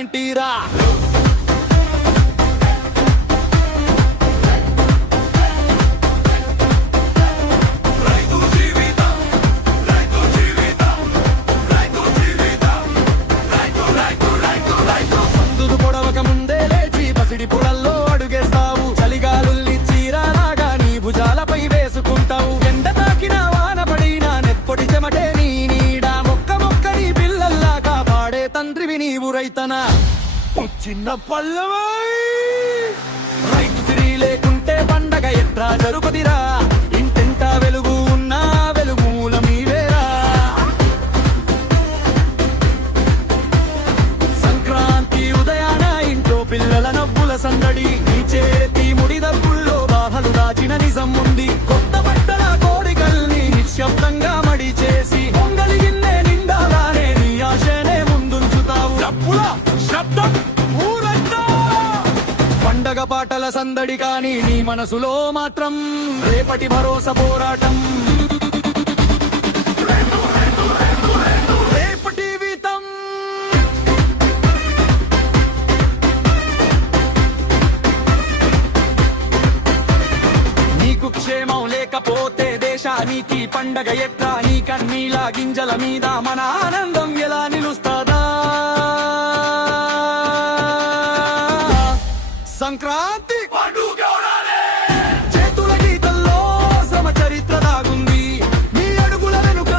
విలువేంటిరా. సందులు పొడవక ముందే లేచి పసిడి పొడల్లో అడుగేస్తావు. చలిగాలుల్ని చీరలాగా నీ భుజాలపై వేసుకుంటావు. ఎండ తాకిన వాన పడినా నెప్పొడి చెమటే నీ నీడ. మొక్క మొక్కని పిల్లల్లా కాపాడే తండ్రివి నీవు రైతనా. చిన్న పల్లవై రైతు సిరి లేకుంటే పండగ ఎట్లా జరుగుదిరా. ఇంటెంట వెలుగు ఉన్నా వెలుగుల మీవేరా. సంక్రాంతి ఉదయాన ఇంట్లో పిల్లల నవ్వుల సందడి. నీ చేతి ముడి దప్పుల్లో బాధలు దాచిన నిజం ఉంది. కొత్త బట్టల కోరికల్ని నిశ్శబ్దంగా మడి చేసి పొంగలి గిన్నె నిండాలానే నీ ఆశనే ముందుంచుతావు. డప్పుల శబ్దం ఊరంతా పండగ పాటల సందడి, కానీ నీ మనసులో మాత్రం రేపటి భరోసా పోరాటం. రేపటి జీవితం నీకు క్షేమం లేకపోతే దేశానికి పండగ ఎట్లా. నీ కన్నీల గింజల మీద మన ఆనందం ఎలా నిలుస్తాదా. సంక్రాంతి చేతుల గీతల్లో శ్రమ చరిత్ర దాగుంది. నీ అడుగుల వెనుక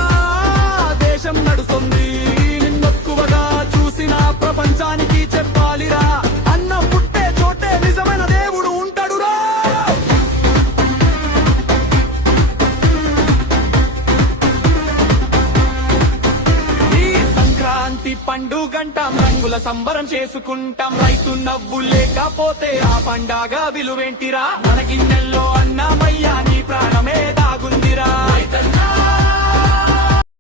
దేశం నడుస్తుంది. నిన్నొక్కువగా చూసిన ప్రపంచానికి చెప్పాలిరా. అన్నం పుట్టే చోటే నిజమైన దేవుడు ఉంటాడురా. ఈ సంక్రాంతి పండుగంటాం, రంగుల సంబరం చేసుకుంటాం. రైతు నవ్వు లేకపోతే ఆ పండగ విలువేంటిరా. మన గిన్నెల్లో అన్నమయ్య నీ ప్రాణమే దాగుందిరా.